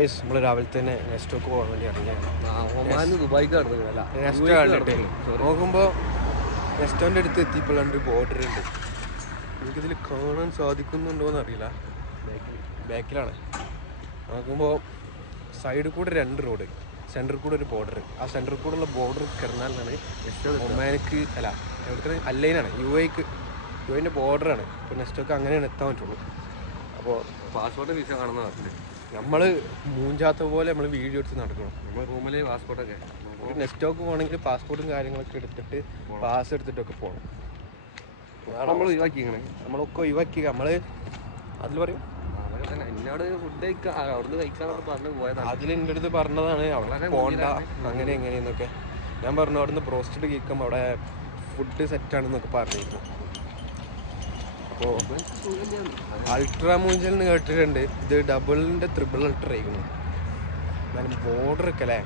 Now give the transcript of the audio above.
Ice നമ്മൾ രാവിലെ തന്നെ നെസ്റ്റോക്ക് പോകാൻ വേണ്ടി ഇറങ്ങിയാണ്. ദുബായിക്ക് നെസ്റ്റോ കണ്ടിട്ട് നോക്കുമ്പോൾ നെസ്റ്റോൻ്റെ അടുത്ത് എത്തിയപ്പോഴാണ് ഒരു ബോർഡർ ഉണ്ട്. എനിക്കിതിൽ കാണാൻ സാധിക്കുന്നുണ്ടോയെന്ന് അറിയില്ല. ബാക്കിലാണ് നോക്കുമ്പോൾ സൈഡിൽ കൂടെ 2 റോഡ്, സെൻറ്ററിൽ കൂടെ ഒരു ബോർഡർ. ആ സെൻറ്ററിൽ കൂടെയുള്ള ബോർഡർ കിടന്നാലാണ് ഒമാനക്ക് അല്ല എവിടുത്തെ അല്ലൈനാണ്, യുഎൻ്റെ ബോർഡറാണ്. ഇപ്പോൾ നെസ്റ്റോക്ക് അങ്ങനെയാണ് എത്താൻ പറ്റുള്ളൂ. അപ്പോൾ പാസ്പോർട്ട് വിസ കാണുന്ന നമ്മൾ മൂഞ്ചാത്ത പോലെ നമ്മൾ വീഡിയോ എടുത്ത് നടക്കണം. നമ്മൾ റൂമിലെ പാസ്പോർട്ടൊക്കെ നെസ്റ്റോക്ക് പോകണമെങ്കിൽ പാസ്പോർട്ടും കാര്യങ്ങളൊക്കെ എടുത്തിട്ട് പാസ് എടുത്തിട്ടൊക്കെ പോകണം. നമ്മൾ ഒഴിവാക്കിങ്ങനെ നമ്മളൊക്കെ ഒഴിവാക്കി നമ്മൾ അതിൽ പറയും എന്നോട് ഫുഡ് കഴിക്കാൻ അവിടുന്ന് കഴിക്കാനൊക്കെ പറഞ്ഞ് പോയതാണ്. അതിൽ എൻ്റെ അടുത്ത് പറഞ്ഞതാണ് അവിടെ പോകണ്ട അങ്ങനെ എങ്ങനെയെന്നൊക്കെ. ഞാൻ പറഞ്ഞു അവിടുന്ന് ബ്രോസ്റ്റഡ് കേൾക്കുമ്പോൾ അവിടെ ഫുഡ് സെറ്റാണെന്നൊക്കെ പറഞ്ഞിരുന്നു. അപ്പോൾ അൾട്രാ മൂഞ്ചലെന്ന് കേട്ടിട്ടുണ്ട്. ഇത് ഡബിളിൻ്റെ 3 അൾട്ര ആയിരുന്നു. എന്നാലും ബോർഡറൊക്കെ അല്ലേ